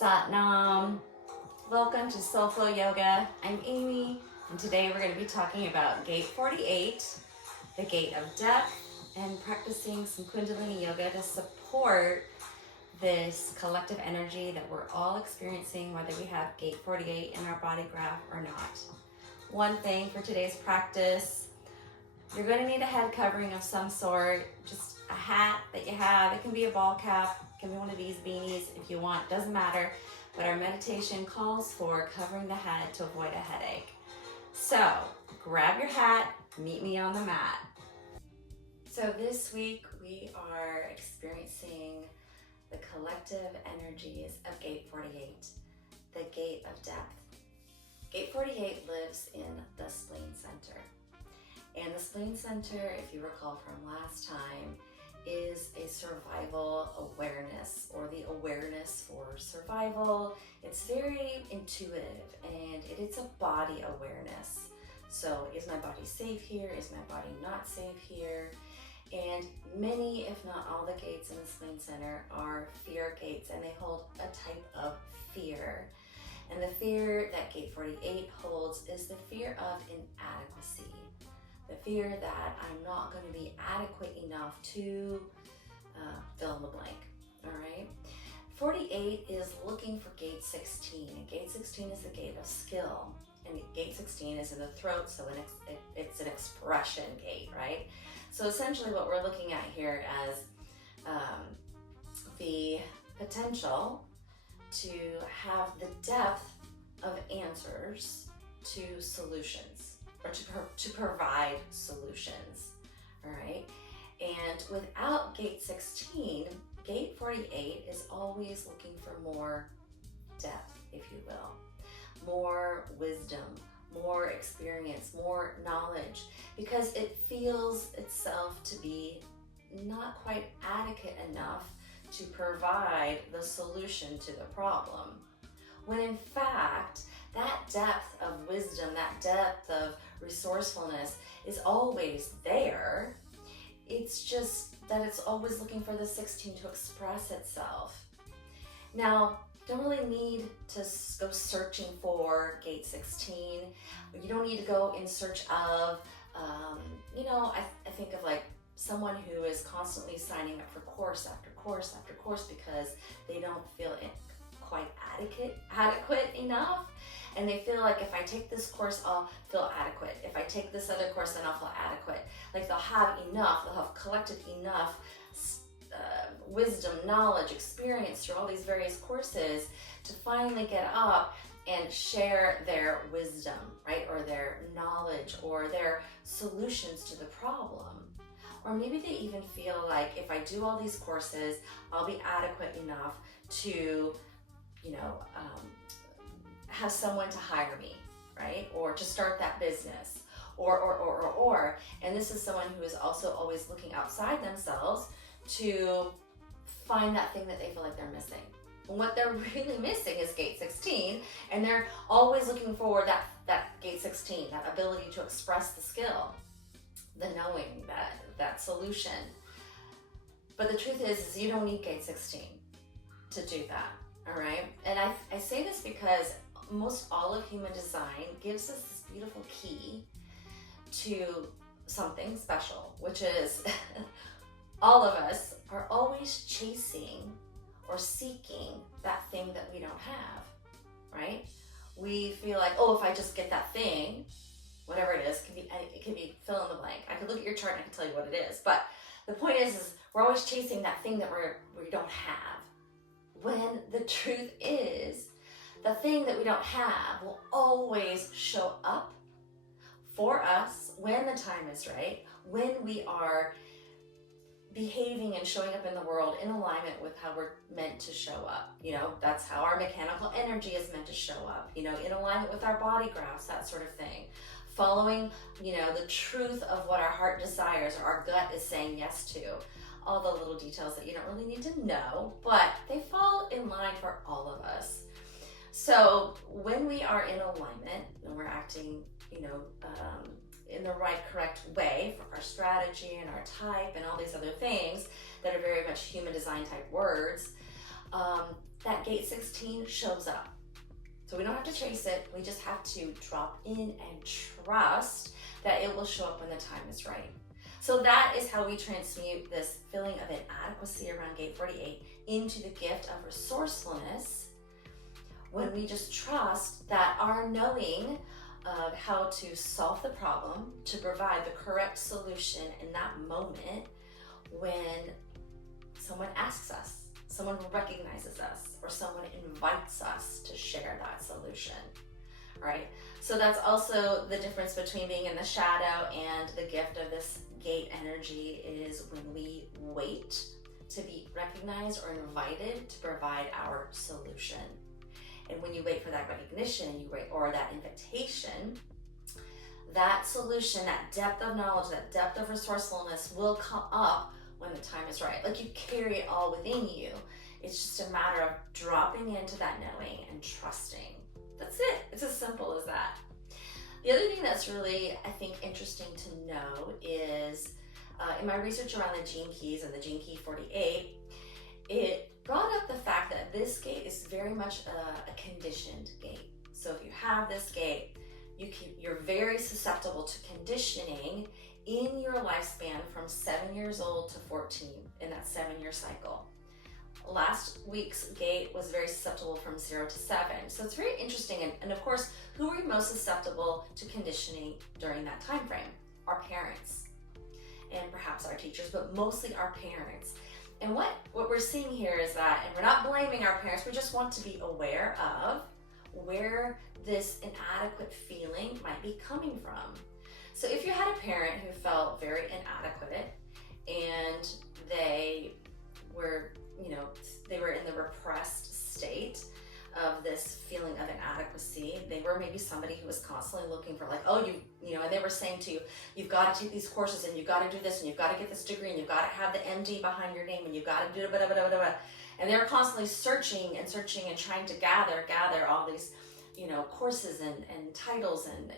Satnam. Welcome to SoulFlow Yoga. I'm Amy, and today we're going to be talking about Gate 48, the Gate of Depth, and practicing some Kundalini Yoga to support this collective energy that we're all experiencing, whether we have Gate 48 in our body graph or not. One thing for today's practice, you're going to need a head covering of some sort, just a hat that you have. It can be a ball cap, it can be one of these beanies if you want, doesn't matter. But our meditation calls for covering the head to avoid a headache. So grab your hat, meet me on the mat. So this week we are experiencing the collective energies of Gate 48, the Gate of Depth. Gate 48 lives in the spleen center. And the spleen center, if you recall from last time, is a survival awareness, or the awareness for survival. It's very intuitive, and it's a body awareness. So is my body safe here? Is my body not safe here? And many, if not all, the gates in the spleen center are fear gates, and they hold a type of fear. And the fear that Gate 48 holds is the fear of inadequacy. The fear that I'm not going to be adequate enough to fill in the blank, all right? 48 is looking for Gate 16, and Gate 16 is the gate of skill, and Gate 16 is in the throat, so it's an expression gate, right? So essentially what we're looking at here as the potential to have the depth of answers to solutions, or to provide solutions, all right? And without Gate 16, Gate 48 is always looking for more depth, if you will, more wisdom, more experience, more knowledge, because it feels itself to be not quite adequate enough to provide the solution to the problem. When in fact, that depth of wisdom, that depth of resourcefulness is always there. It's just that it's always looking for the 16 to express itself. Now, don't really need to go searching for Gate 16. You don't need to go in search of, I think of like someone who is constantly signing up for course after course after course because they don't feel quite adequate enough. And they feel like if I take this course, I'll feel adequate. If I take this other course, then I'll feel adequate. Like they'll have enough, they'll have collected enough wisdom, knowledge, experience through all these various courses to finally get up and share their wisdom, right? Or their knowledge or their solutions to the problem. Or maybe they even feel like if I do all these courses, I'll be adequate enough to, have someone to hire me, right? Or to start that business, or. And this is someone who is also always looking outside themselves to find that thing that they feel like they're missing. And what they're really missing is Gate 16, and they're always looking for that Gate 16, that ability to express the skill, the knowing, that solution. But the truth is you don't need Gate 16 to do that, all right? And I say this because most all of human design gives us this beautiful key to something special, which is all of us are always chasing or seeking that thing that we don't have, right? We feel like, oh, if I just get that thing, whatever it is, it can be fill in the blank. I could look at your chart and I can tell you what it is. But the point is we're always chasing that thing that we don't have. When the truth is, the thing that we don't have will always show up for us when the time is right, when we are behaving and showing up in the world in alignment with how we're meant to show up. That's how our mechanical energy is meant to show up, in alignment with our body graphs, that sort of thing. Following, the truth of what our heart desires or our gut is saying yes to. All the little details that you don't really need to know, but they fall in line for all of us. So when we are in alignment and we're acting, in the right, correct way for our strategy and our type and all these other things that are very much human design type words, that gate 16 shows up. So we don't have to chase it, we just have to drop in and trust that it will show up when the time is right. So that is how we transmute this feeling of inadequacy around gate 48 into the gift of resourcefulness, when we just trust that our knowing of how to solve the problem, to provide the correct solution in that moment when someone asks us, someone recognizes us, or someone invites us to share that solution, right? So that's also the difference between being in the shadow and the gift of this gate energy, is when we wait to be recognized or invited to provide our solution. And when you wait for that recognition, or that invitation, that solution, that depth of knowledge, that depth of resourcefulness will come up when the time is right. Like, you carry it all within you. It's just a matter of dropping into that knowing and trusting. That's it. It's as simple as that. The other thing that's really, I think, interesting to know is in my research around the gene keys and the gene key 48, it brought up the fact that this gate is very much a conditioned gate. So if you have this gate, you're very susceptible to conditioning in your lifespan from 7 years old to 14 in that 7-year cycle. Last week's gate was very susceptible from 0 to 7. So it's very interesting. And of course, who are most susceptible to conditioning during that time frame? Our parents and perhaps our teachers, but mostly our parents. And what we're seeing here is that, and we're not blaming our parents, we just want to be aware of where this inadequate feeling might be coming from. So if you had a parent who felt very inadequate and they were, they were in the repressed state of this feeling of inadequacy, they were maybe somebody who was constantly looking for, like, oh, and they were saying to you, you've got to take these courses, and you've got to do this, and you've got to get this degree, and you've got to have the MD behind your name, and you've got to do blah, blah, blah, blah, blah. And they were constantly searching and trying to gather all these, courses and titles, and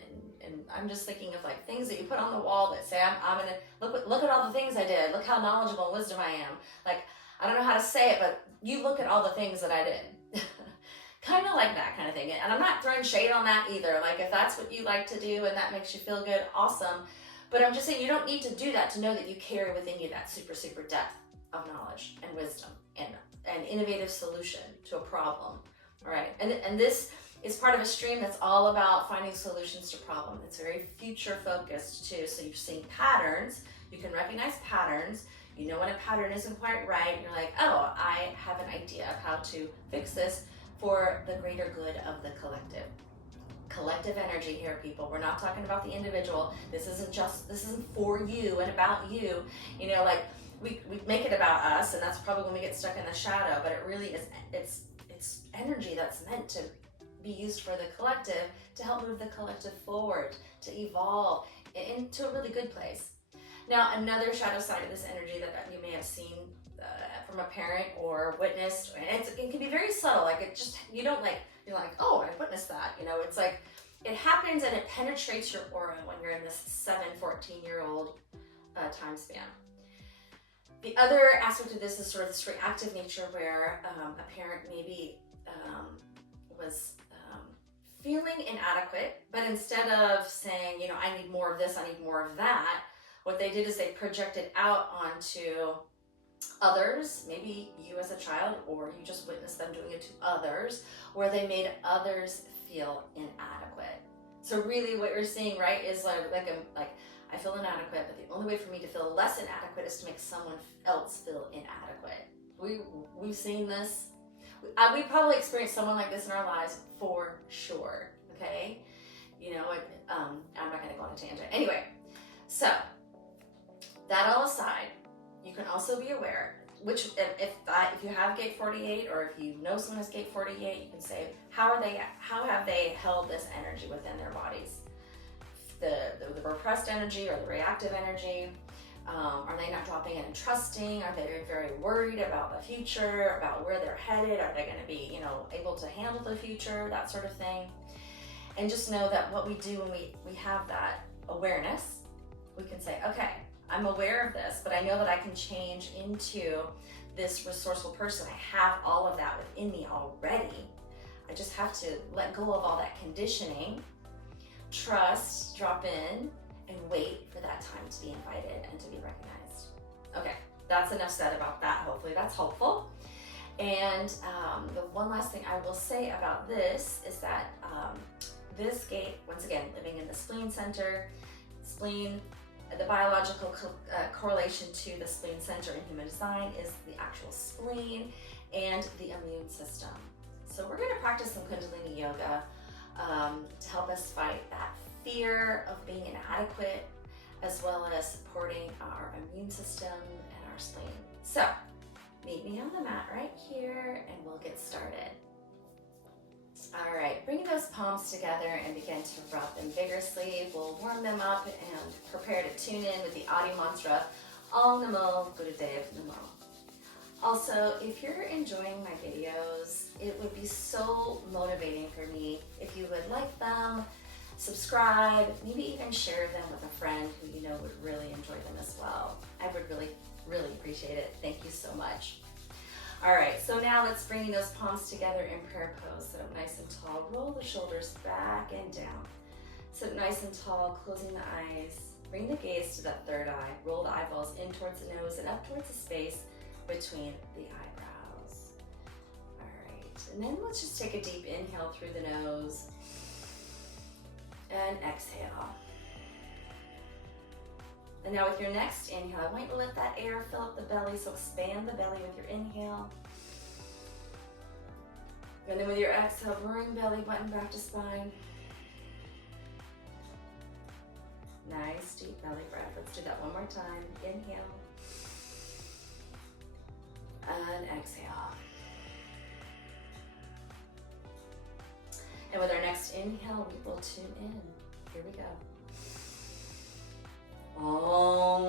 I'm just thinking of like things that you put on the wall that say, I'm gonna look at all the things I did, look how knowledgeable and wisdom I am. Like, I don't know how to say it, but you look at all the things that I did. Kind of like that kind of thing. And I'm not throwing shade on that either. Like, if that's what you like to do and that makes you feel good, awesome. But I'm just saying, you don't need to do that to know that you carry within you that super, super depth of knowledge and wisdom and an innovative solution to a problem, all right? And this is part of a stream that's all about finding solutions to problems. It's very future focused too. So you're seeing patterns, you can recognize patterns, you know when a pattern isn't quite right, and you're like, oh, I have an idea of how to fix this for the greater good of the collective. Collective energy here, people. We're not talking about the individual. This isn't for you and about you. Like, we make it about us, and that's probably when we get stuck in the shadow, but it really is, it's energy that's meant to be used for the collective, to help move the collective forward, to evolve into a really good place. Now, another shadow side of this energy that you may have seen from a parent or witnessed, and it can be very subtle, like it just, you're like, oh, I witnessed that, it's like, it happens and it penetrates your aura when you're in this 14-year-old time span. The other aspect of this is sort of this reactive nature where a parent maybe was feeling inadequate, but instead of saying, I need more of this, I need more of that, what they did is they projected out onto others, maybe you as a child, or you just witnessed them doing it to others, where they made others feel inadequate. So really what you're seeing, right, is like I feel inadequate, but the only way for me to feel less inadequate is to make someone else feel inadequate. We've seen this. We probably experienced someone like this in our lives for sure, okay? I'm not gonna go on a tangent. Anyway, so that all aside, you can also be aware, which if you have gate 48, or if you know someone has gate 48, you can say, how have they held this energy within their bodies? The repressed energy or the reactive energy? Are they not dropping in and trusting? Are they very worried about the future, about where they're headed? Are they going to be, able to handle the future, that sort of thing? And just know that what we do when we have that awareness, we can say, okay, I'm aware of this, but I know that I can change into this resourceful person. I have all of that within me already. I just have to let go of all that conditioning, trust, drop in, and wait for that time to be invited and to be recognized. Okay, that's enough said about that. Hopefully that's helpful. And the one last thing I will say about this is that this gate, once again, living in the spleen center, the biological correlation to the spleen center in human design is the actual spleen and the immune system. So we're going to practice some Kundalini Yoga to help us fight that fear of being inadequate, as well as supporting our immune system and our spleen. So meet me on the mat right here and we'll get started. All right, bring those palms together and begin to rub them vigorously. We'll warm them up and prepare to tune in with the Adi mantra, Om Namo Gurudev Namo. Also, if you're enjoying my videos, it would be so motivating for me if you would like them, subscribe, maybe even share them with a friend who you know would really enjoy them as well. I would really, really appreciate it. Thank you so much. All right, so now let's bring those palms together in prayer pose. Sit up nice and tall, roll the shoulders back and down. Sit up nice and tall, closing the eyes. Bring the gaze to that third eye. Roll the eyeballs in towards the nose and up towards the space between the eyebrows. All right, and then let's just take a deep inhale through the nose and exhale. And now with your next inhale, I want you to let that air fill up the belly, so expand the belly with your inhale. And then with your exhale, bring belly button back to spine. Nice deep belly breath. Let's do that one more time. Inhale. And exhale. And with our next inhale, we will tune in. Here we go. Om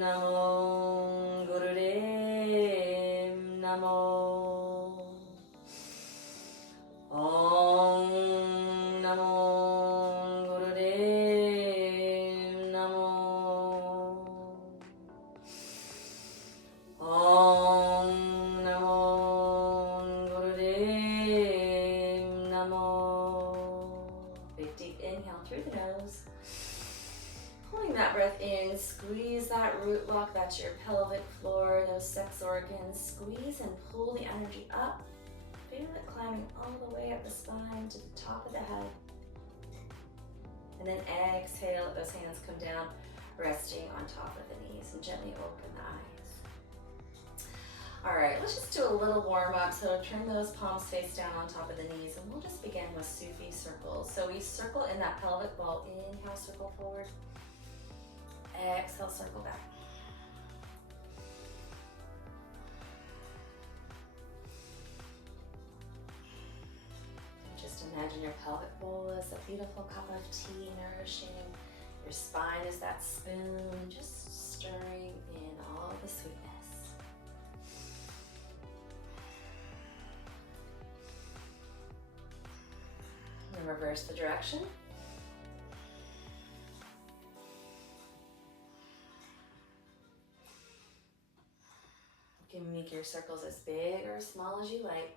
Namo Gurudev Namo. Om Namo Gurudev Namo. Om Namo Gurudev Namo. Big deep inhale through the nose. Pulling that breath in, squeeze that root block, that's your pelvic floor, those sex organs. Squeeze and pull the energy up. Feel it climbing all the way up the spine to the top of the head. And then exhale, let those hands come down, resting on top of the knees, and gently open the eyes. All right, let's just do a little warm up. So turn those palms face down on top of the knees, and we'll just begin with Sufi circles. So we circle in that pelvic ball. Inhale, circle forward. Exhale, circle back. Just imagine your pelvic bowl is a beautiful cup of tea, nourishing. Your spine is that spoon, just stirring in all the sweetness. And reverse the direction. You can make your circles as big or as small as you like.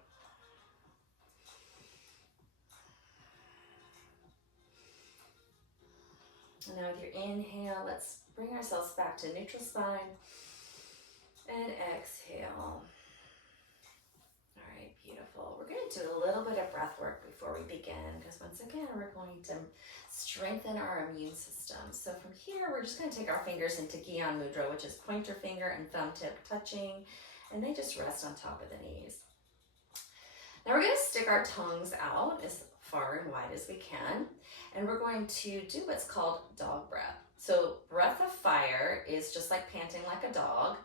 And now with your inhale, let's bring ourselves back to neutral spine. And exhale. All right, beautiful. We're going to do a little bit of breath work before we begin, because once again, we're going to strengthen our immune system. So from here, we're just going to take our fingers into Gyan Mudra, which is pointer finger and thumb tip touching, and they just rest on top of the knees. Now we're going to stick our tongues out as far and wide as we can, and we're going to do what's called dog breath. So breath of fire is just like panting like a dog,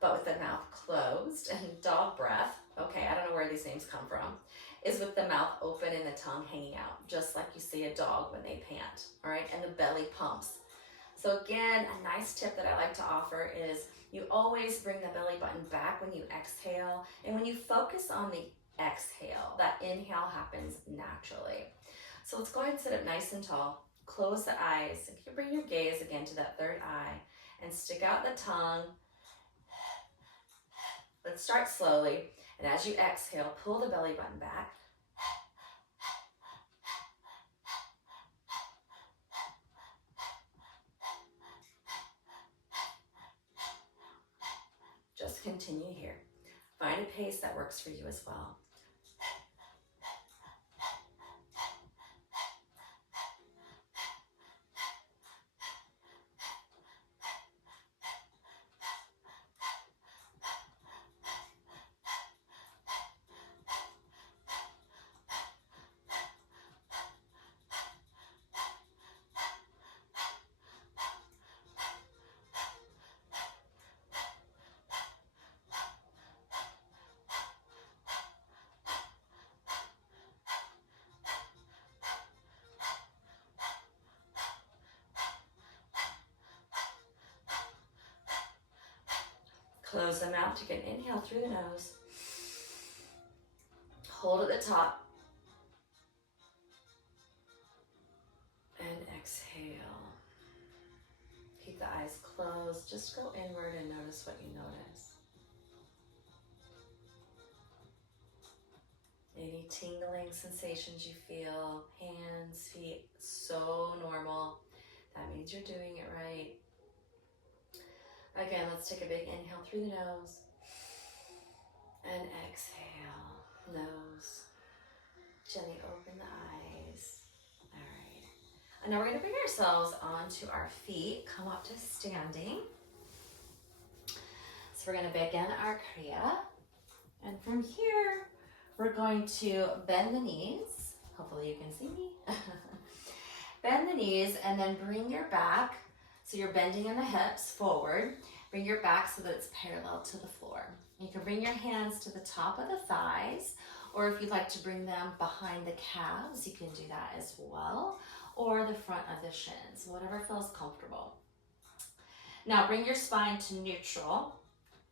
but with the mouth closed, and dog breath, okay, I don't know where these names come from, is with the mouth open and the tongue hanging out, just like you see a dog when they pant, all right, and the belly pumps. So again, a nice tip that I like to offer is you always bring the belly button back when you exhale, and when you focus on the exhale, that inhale happens naturally. So let's go ahead and sit up nice and tall, close the eyes, and you bring your gaze again to that third eye, and stick out the tongue, Let's start slowly. And as you exhale, pull the belly button back. Just continue here. Find a pace that works for you as well. Close the mouth. You can inhale through the nose. Hold at the top. And exhale. Keep the eyes closed. Just go inward and notice what you notice. Any tingling sensations you feel, hands, feet, so normal. That means you're doing it right. Again, let's take a big inhale through the nose. And exhale, nose. Gently open the eyes. All right. And now we're going to bring ourselves onto our feet. Come up to standing. So we're going to begin our Kriya. And from here, we're going to bend the knees. Hopefully you can see me. Bend the knees and then bring your back. So you're bending in the hips forward. Bring your back so that it's parallel to the floor. You can bring your hands to the top of the thighs, or if you'd like to bring them behind the calves, you can do that as well, or the front of the shins, whatever feels comfortable. Now bring your spine to neutral.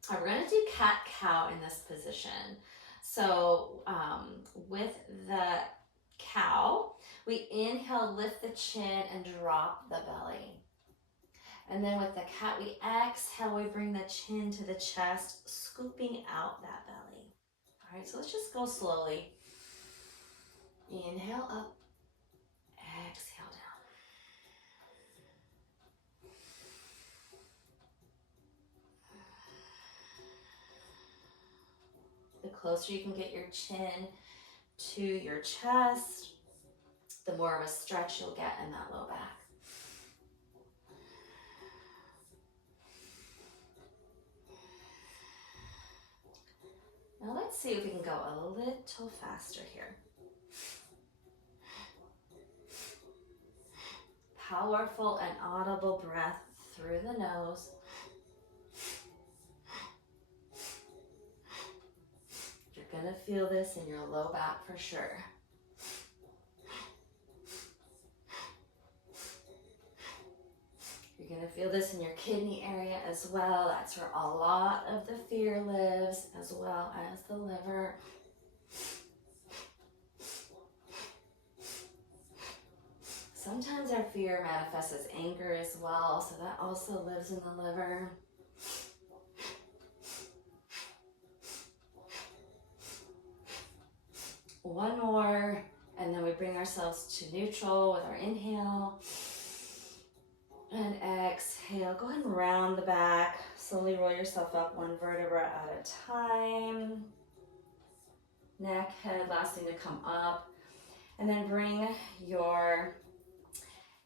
We're going to do cat-cow in this position. So with the cow, we inhale, lift the chin, and drop the belly. And then with the cat, we exhale, we bring the chin to the chest, scooping out that belly. All right, so let's just go slowly. Inhale up, exhale down. The closer you can get your chin to your chest, the more of a stretch you'll get in that low back. Now let's see if we can go a little faster here. Powerful and audible breath through the nose. You're gonna feel this in your low back for sure. You're gonna feel this in your kidney area as well. That's where a lot of the fear lives, as well as the liver. Sometimes our fear manifests as anger as well, so that also lives in the liver. One more, and then we bring ourselves to neutral with our inhale. And exhale, go ahead and round the back. Slowly roll yourself up one vertebra at a time. Neck, head, last thing to come up. And then bring your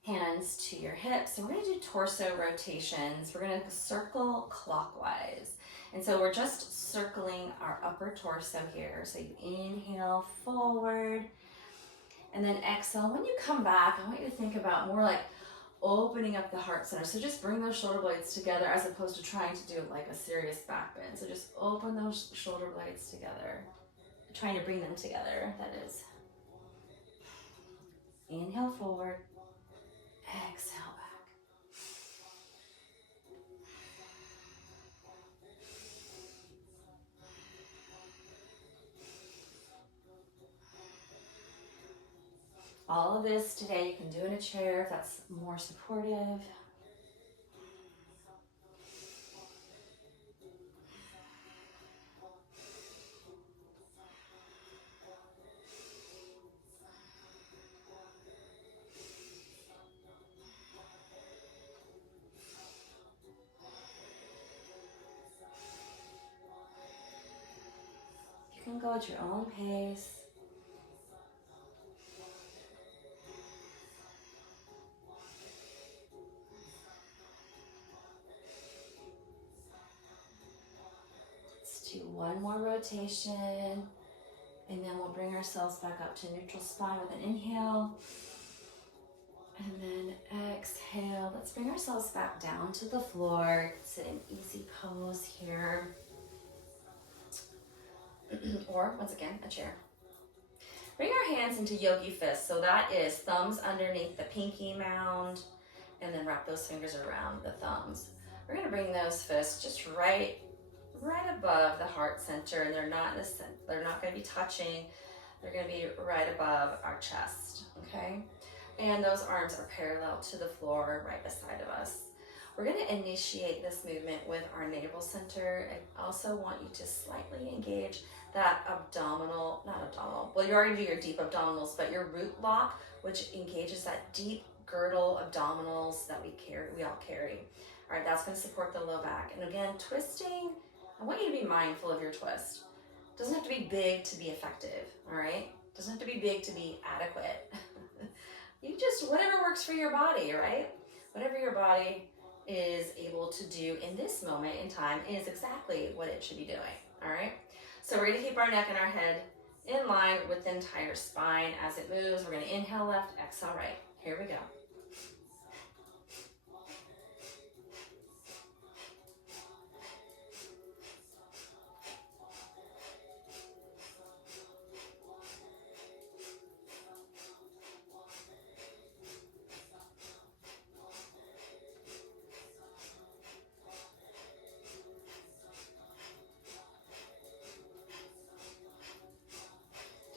hands to your hips. So we're gonna do torso rotations. We're gonna circle clockwise. And so we're just circling our upper torso here. So you inhale forward, and then exhale. When you come back, I want you to think about more like opening up the heart center. So just bring those shoulder blades together as opposed to trying to do like a serious back bend. So just open those shoulder blades together. Trying to bring them together, that is. Inhale forward, exhale back. All of this today you can do in a chair if that's more supportive. can go at your own pace. Let's do one more rotation, and then we'll bring ourselves back up to neutral spine with an inhale. And then exhale. Let's bring ourselves back down to the floor. Sit in easy pose here. Or, once again, a chair. Bring our hands into yogi fist. So that is thumbs underneath the pinky mound, and then wrap those fingers around the thumbs. We're going to bring those fists just right above the heart center, and they're not going to be touching. They're going to be right above our chest, okay? And those arms are parallel to the floor right beside of us. We're going to initiate this movement with our navel center. I also want you to slightly engage that well, you already do your deep abdominals, but your root lock, which engages that deep girdle abdominals that we all carry. All right, that's going to support the low back. And again, twisting, I want you to be mindful of your twist. It doesn't have to be big to be effective, all right? It doesn't have to be big to be adequate. You just, whatever works for your body, right? Whatever your body is able to do in this moment in time is exactly what it should be doing, all right? So we're gonna keep our neck and our head in line with the entire spine as it moves. We're gonna inhale left, exhale right. Here we go.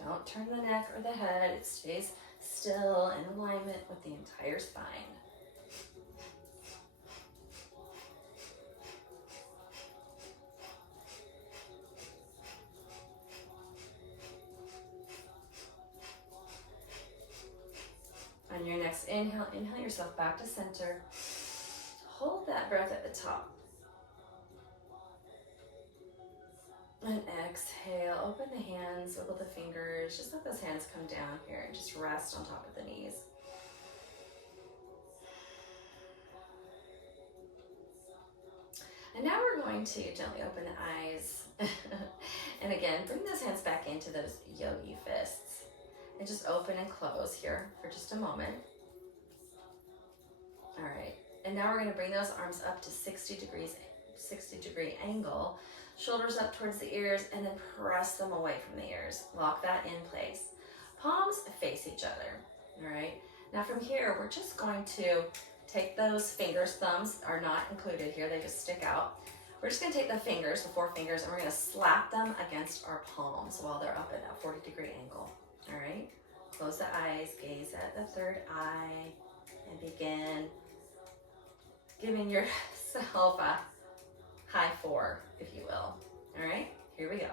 Don't turn the neck or the head. It stays still in alignment with the entire spine. On your next inhale, inhale yourself back to center. Hold that breath at the top. And exhale, open the hands, wiggle the fingers. Just let those hands come down here and just rest on top of the knees. And now we're going to gently open the eyes. And again, bring those hands back into those yogi fists. And just open and close here for just a moment. All right, and now we're gonna bring those arms up to 60 degree angle. Shoulders up towards the ears, and then press them away from the ears. Lock that in place. Palms face each other, all right? Now from here, we're just going to take those fingers, thumbs are not included here, they just stick out. We're just gonna take the fingers, the 4 fingers, and we're gonna slap them against our palms while they're up at that 40-degree angle, all right? Close the eyes, gaze at the third eye, and begin giving yourself a high 4, if you will. All right, here we go.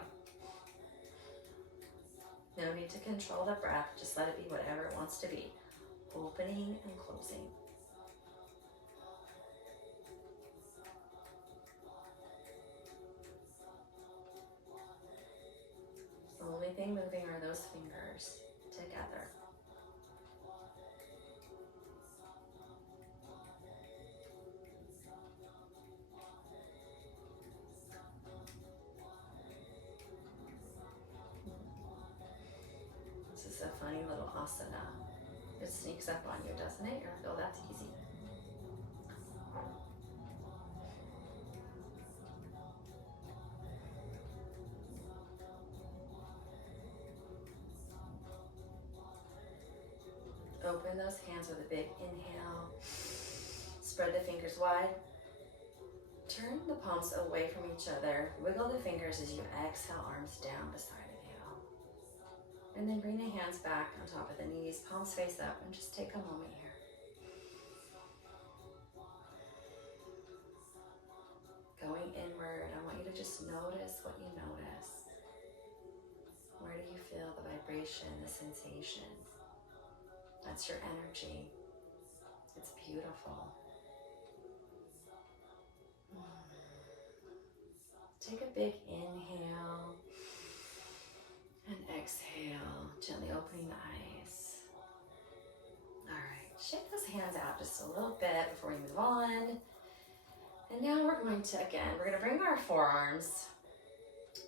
No need to control the breath, just let it be whatever it wants to be. Opening and closing. The only thing moving are those fingers together. This is a funny little asana. It sneaks up on you, doesn't it? You're like, oh, that's easy. Open those hands with a big inhale. Spread the fingers wide. Turn the palms away from each other. Wiggle the fingers as you exhale, arms down beside of you. And then bring the hands back on top of the knees, palms face up, and just take a moment here. Going inward, I want you to just notice what you notice. Where do you feel the vibration, the sensation? That's your energy. It's beautiful. Take a big inhale. Gently opening the eyes. All right, shake those hands out just a little bit before we move on. And now we're going to bring our forearms,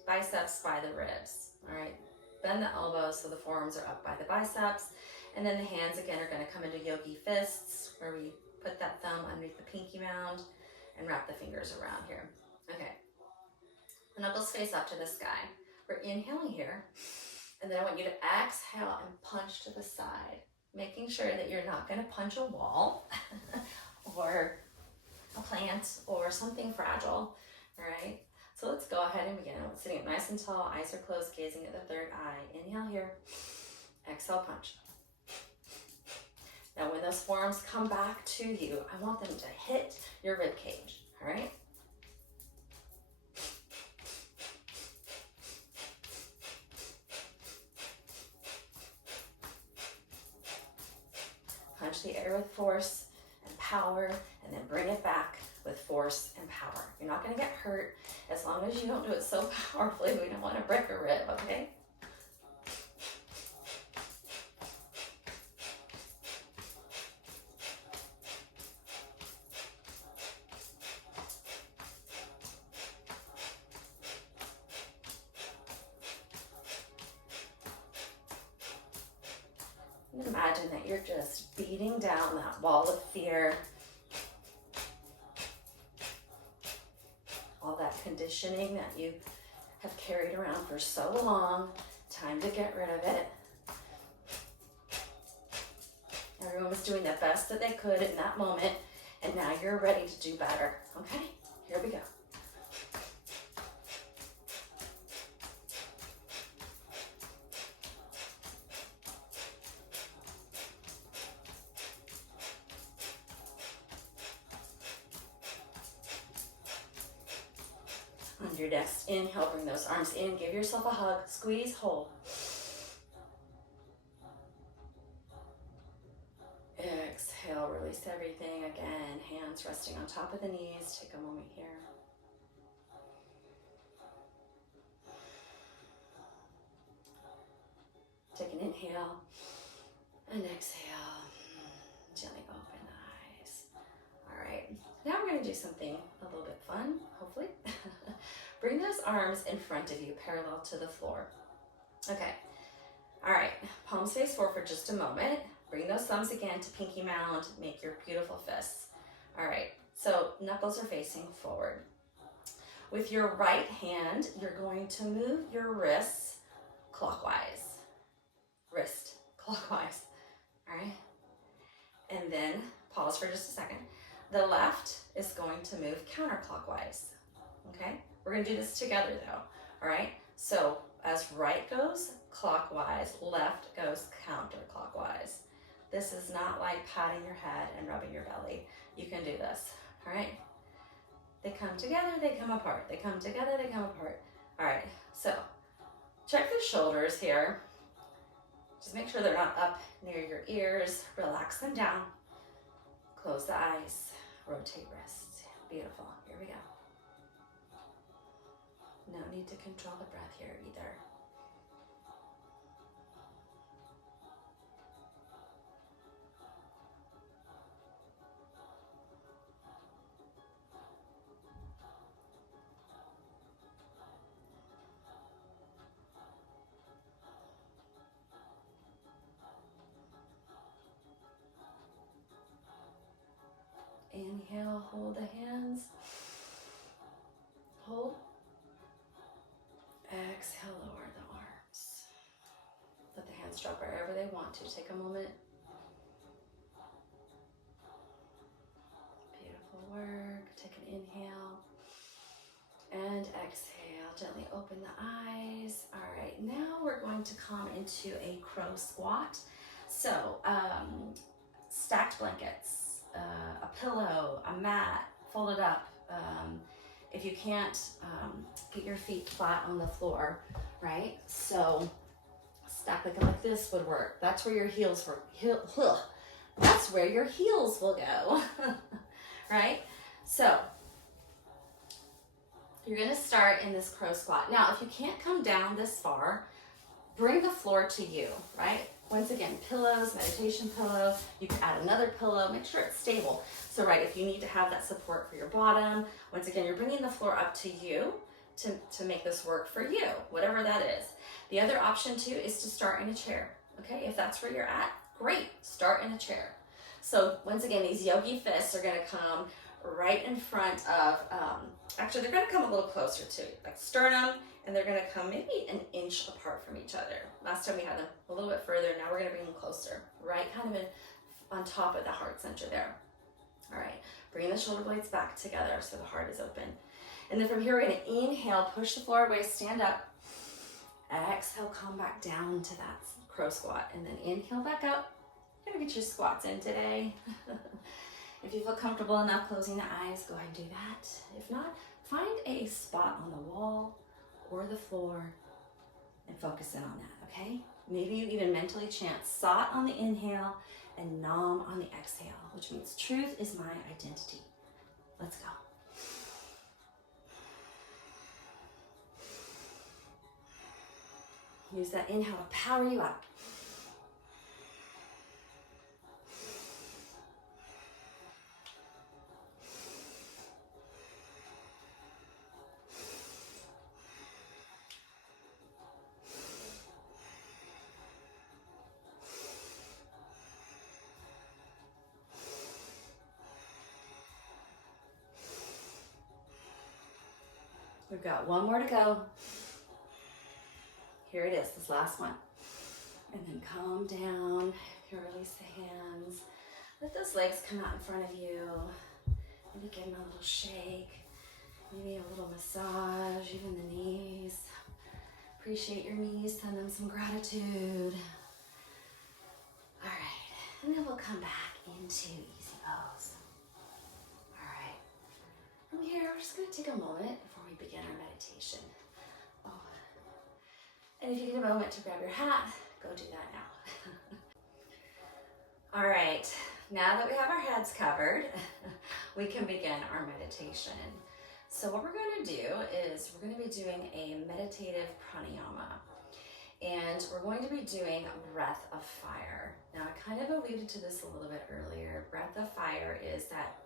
biceps by the ribs, all right? Bend the elbows so the forearms are up by the biceps. And then the hands again are gonna come into yogi fists, where we put that thumb underneath the pinky mound and wrap the fingers around here. Okay, the knuckles face up to the sky. We're inhaling here, and then I want you to exhale and punch to the side, making sure that you're not gonna punch a wall or a plant or something fragile, all right? So let's go ahead and begin. Sitting up nice and tall, eyes are closed, gazing at the third eye. Inhale here, exhale, punch. Now when those forearms come back to you, I want them to hit your rib cage, all right? Punch the air with force and power, and then bring it back with force and power. You're not gonna get hurt as long as you don't do it so powerfully. We don't wanna break a rib, okay? Imagine that you're just beating down that wall of fear, all that conditioning that you have carried around for so long. Time to get rid of it. Everyone was doing the best that they could in that moment, and now you're ready to do better, okay? Here we go. On your next inhale, bring those arms in, give yourself a hug, squeeze, hold. Exhale, release everything. Again, hands resting on top of the knees. Take a moment here. Take an inhale and exhale. Gently open the eyes. All right, now we're gonna do something a little bit fun, hopefully. Bring those arms in front of you, parallel to the floor. Okay, all right, palms face forward for just a moment. Bring those thumbs again to pinky mound, make your beautiful fists. All right, so knuckles are facing forward. With your right hand, you're going to move your wrists clockwise. Wrist clockwise, all right? And then pause for just a second. The left is going to move counterclockwise, okay? We're gonna do this together though, all right? So as right goes clockwise, left goes counterclockwise. This is not like patting your head and rubbing your belly. You can do this, all right? They come together, they come apart. They come together, they come apart. All right, so check the shoulders here. Just make sure they're not up near your ears. Relax them down. Close the eyes, rotate wrists. Beautiful, here we go. No need to control the breath here either. Inhale, hold the hands. Hold. Exhale, lower the arms. Let the hands drop wherever they want to. Take a moment. Beautiful work. Take an inhale. And exhale. Gently open the eyes. All right, now we're going to come into a crow squat. So, stacked blankets. A pillow, a mat, fold it up. If you can't get your feet flat on the floor, right? So stack like this would work. That's where your heels that's where your heels will go, right? So you're gonna start in this crow squat. Now, if you can't come down this far, bring the floor to you, right? Once again, pillows, meditation pillow. You can add another pillow, make sure it's stable. So, right, if you need to have that support for your bottom, once again, you're bringing the floor up to you to make this work for you, whatever that is. The other option too is to start in a chair, okay? If that's where you're at, great, start in a chair. So once again, these yogi fists are gonna come right in front of, actually they're gonna come a little closer to like sternum, and they're gonna come maybe an inch apart from each other. Last time we had them a little bit further, now we're gonna bring them closer, right? Kind of on top of the heart center there. All right, bring the shoulder blades back together so the heart is open. And then from here, we're gonna inhale, push the floor away, stand up. Exhale, come back down to that crow squat. And then inhale back up. You're gonna get your squats in today. If you feel comfortable enough closing the eyes, go ahead and do that. If not, find a spot on the wall or the floor and focus in on that, okay? Maybe you even mentally chant Sat on the inhale and Nam on the exhale, which means truth is my identity. Let's go. Use that inhale to power you up. We've got one more to go. Here it is, this last one. And then calm down. You can release the hands. Let those legs come out in front of you. Maybe give them a little shake. Maybe a little massage, even the knees. Appreciate your knees, send them some gratitude. All right, and then we'll come back into easy pose. All right, from here, we're just gonna take a moment before we begin our meditation. Oh. And if you get a moment to grab your hat, go do that now. All right, now that we have our heads covered, we can begin our meditation. So what we're going to do is we're going to be doing a meditative pranayama, and we're going to be doing breath of fire. Now I kind of alluded to this a little bit earlier. Breath of fire is that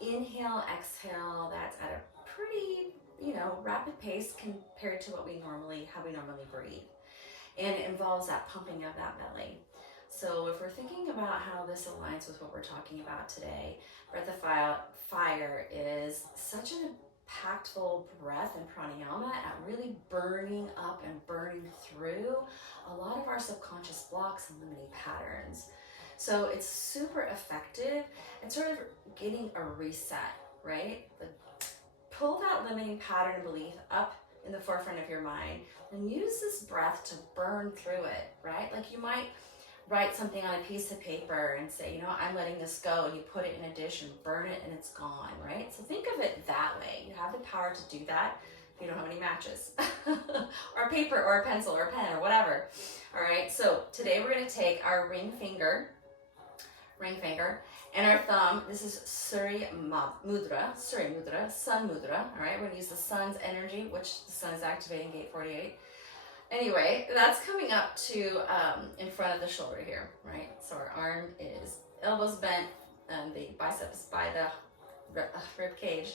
inhale, exhale, that's at a pretty, rapid pace compared to how we normally breathe. And it involves that pumping of that belly. So if we're thinking about how this aligns with what we're talking about today, breath of fire is such an impactful breath in pranayama at really burning up and burning through a lot of our subconscious blocks and limiting patterns. So it's super effective and sort of getting a reset, right? Pull that limiting pattern and belief up in the forefront of your mind and use this breath to burn through it, right? Like you might write something on a piece of paper and say, I'm letting this go, and you put it in a dish and burn it and it's gone, right? So think of it that way. You have the power to do that if you don't have any matches or paper or a pencil or a pen or whatever. All right, so today we're gonna take our ring finger, and our thumb. This is Surya Mudra, Sun Mudra, all right? We're gonna use the sun's energy, which the sun is activating gate 48. Anyway, that's coming up to in front of the shoulder here, right? So our arm is elbows bent and the biceps by the rib cage.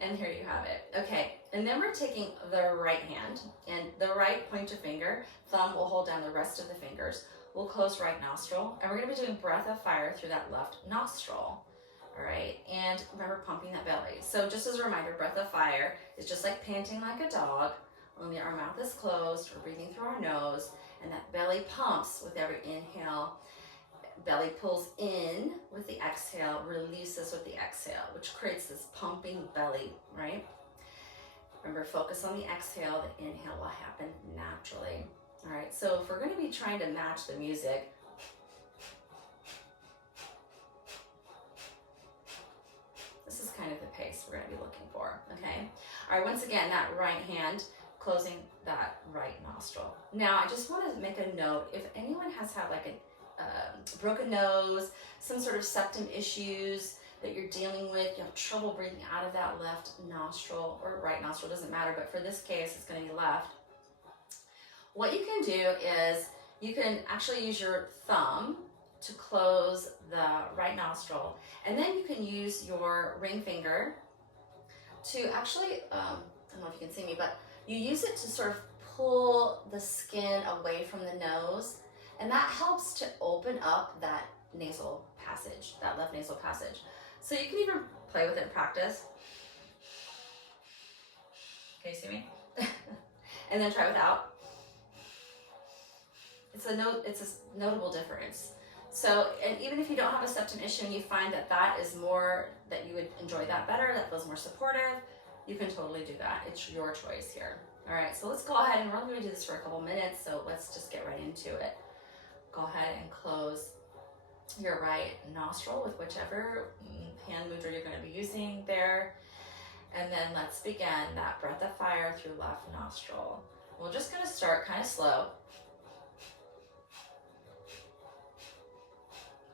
And here you have it. Okay, and then we're taking the right hand and the right pointer finger, thumb will hold down the rest of the fingers. We'll close right nostril, and we're gonna be doing breath of fire through that left nostril. All right, and remember pumping that belly. So just as a reminder, breath of fire is just like panting like a dog, only our mouth is closed, we're breathing through our nose, and that belly pumps with every inhale. Belly pulls in with the exhale, releases with the exhale, which creates this pumping belly, right? Remember, focus on the exhale, the inhale will happen naturally. All right, so if we're gonna be trying to match the music, this is kind of the pace we're gonna be looking for, okay? All right, once again, that right hand closing that right nostril. Now, I just want to make a note, if anyone has had like a broken nose, some sort of septum issues that you're dealing with, you have trouble breathing out of that left nostril or right nostril, doesn't matter, but for this case, it's going to be left. what you can do is you can actually use your thumb to close the right nostril, and then you can use your ring finger to actually, I don't know if you can see me, but you use it to sort of pull the skin away from the nose, and that helps to open up that nasal passage, that left nasal passage. So you can even play with it in practice. Can you see me? And then try without. It's a notable difference. So, and even if you don't have a septum issue and you find that that is more, that you would enjoy that better, that feels more supportive, you can totally do that. It's your choice here. All right, so let's go ahead, and we're only going to do this for a couple minutes, so let's just get right into it. Go ahead and close your right nostril with whichever hand mudra you're going to be using there. And then let's begin that breath of fire through left nostril. We're just going to start kind of slow.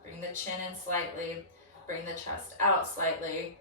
Bring the chin in slightly, bring the chest out slightly.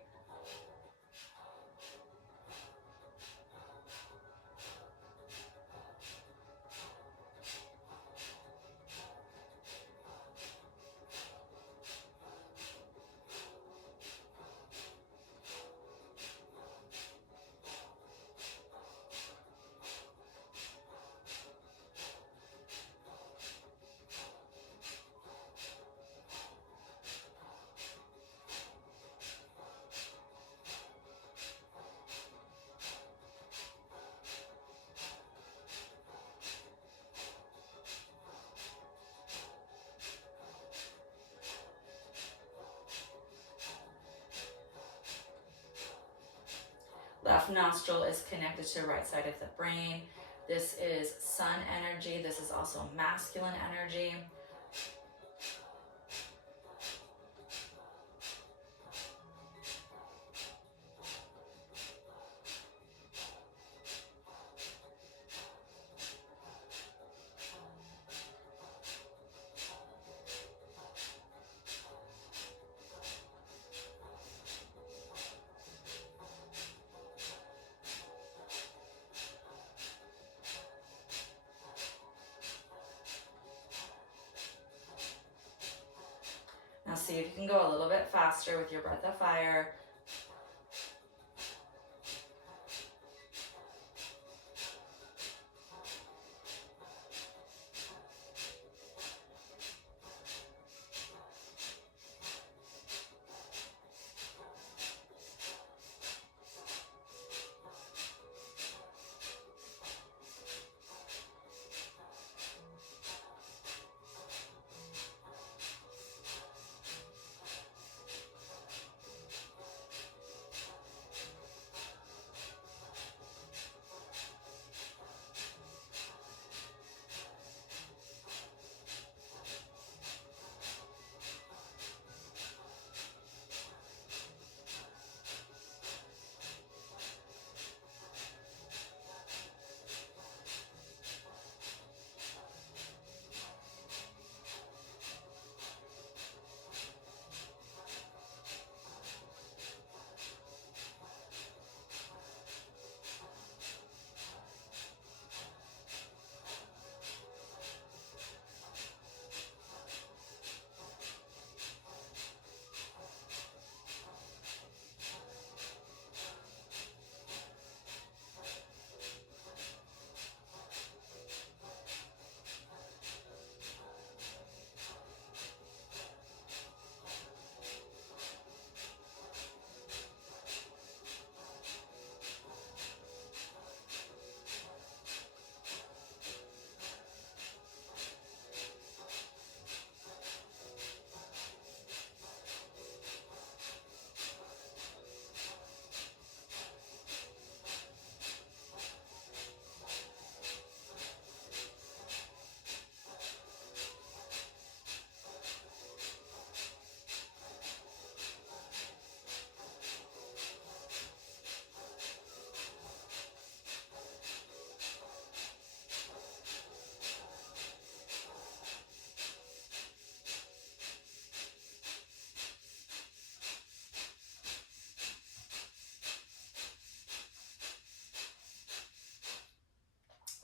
Left nostril is connected to the right side of the brain. This is sun energy. This is also masculine energy. Now see if you can go a little bit faster with your breath of fire.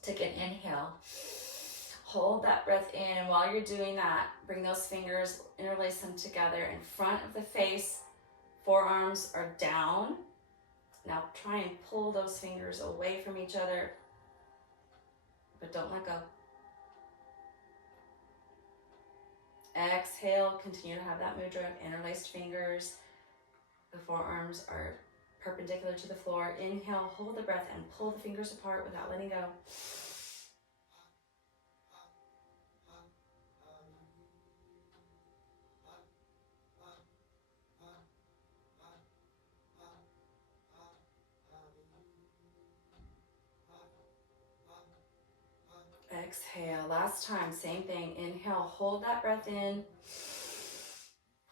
Take an inhale. Hold that breath in, and while you're doing that, bring those fingers, interlace them together in front of the face. Forearms are down. Now try and pull those fingers away from each other, but don't let go. Exhale, continue to have that mudra, interlaced fingers. The forearms are perpendicular to the floor. Inhale, hold the breath, and pull the fingers apart without letting go. Exhale, last time, same thing. Inhale, hold that breath in.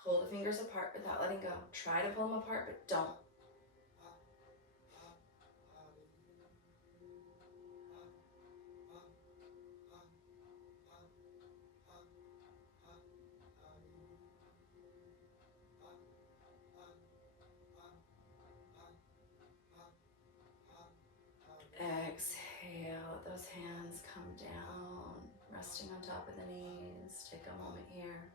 Pull the fingers apart without letting go. Try to pull them apart, but don't. Exhale, let those hands come down, resting on top of the knees. Take a moment here.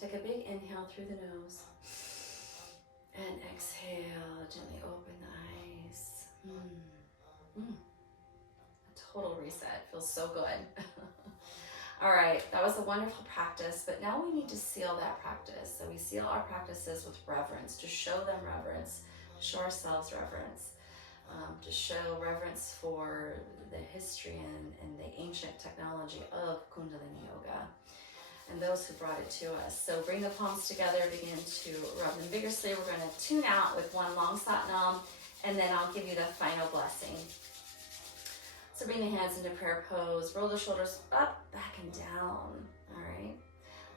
Take a big inhale through the nose. And exhale, gently open the eyes. A total reset, feels so good. All right, that was a wonderful practice, but now we need to seal that practice. So we seal our practices with reverence, to show them reverence, show ourselves reverence, to show reverence for the history and the ancient technology of Kundalini Yoga and those who brought it to us. So bring the palms together, begin to rub them vigorously. We're going to tune out with one long sat nam, and then I'll give you the final blessing. So bring the hands into prayer pose, roll the shoulders up, back, and down, all right?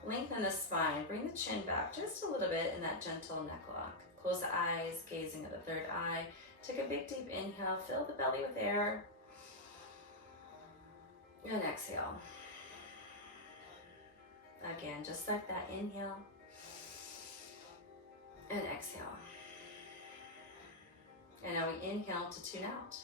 Lengthen the spine, bring the chin back just a little bit in that gentle neck lock. Close the eyes, gazing at the third eye. Take a big deep inhale, fill the belly with air, and exhale. Again, just like that, inhale, and exhale. And now we inhale to tune out.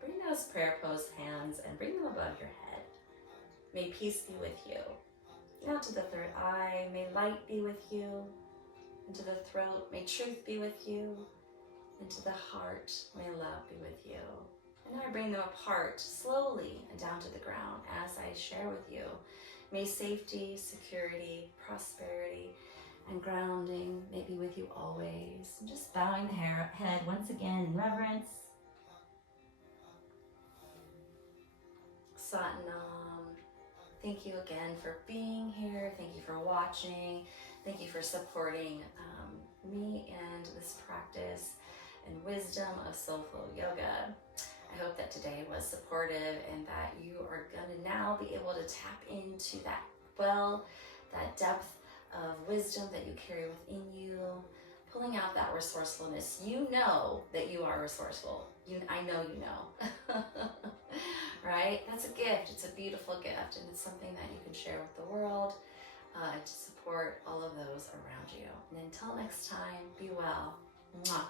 Bring those prayer pose hands and bring them above your head. May peace be with you. Now to the third eye, may light be with you. Into the throat, may truth be with you. Into the heart, may love be with you. And now I bring them apart slowly and down to the ground as I share with you. May safety, security, prosperity, and grounding may be with you always. And just bowing the head once again in reverence. Satnam. Thank you again for being here. Thank you for watching. Thank you for supporting me and this practice and wisdom of SoulFlow Yoga. I hope that today was supportive and that you are going to now be able to tap into that well, that depth of wisdom that you carry within you, pulling out that resourcefulness. You know that you are resourceful. I know you know. Right? That's a gift. It's a beautiful gift, and it's something that you can share with the world to support all of those around you. And until next time, be well. Mwah.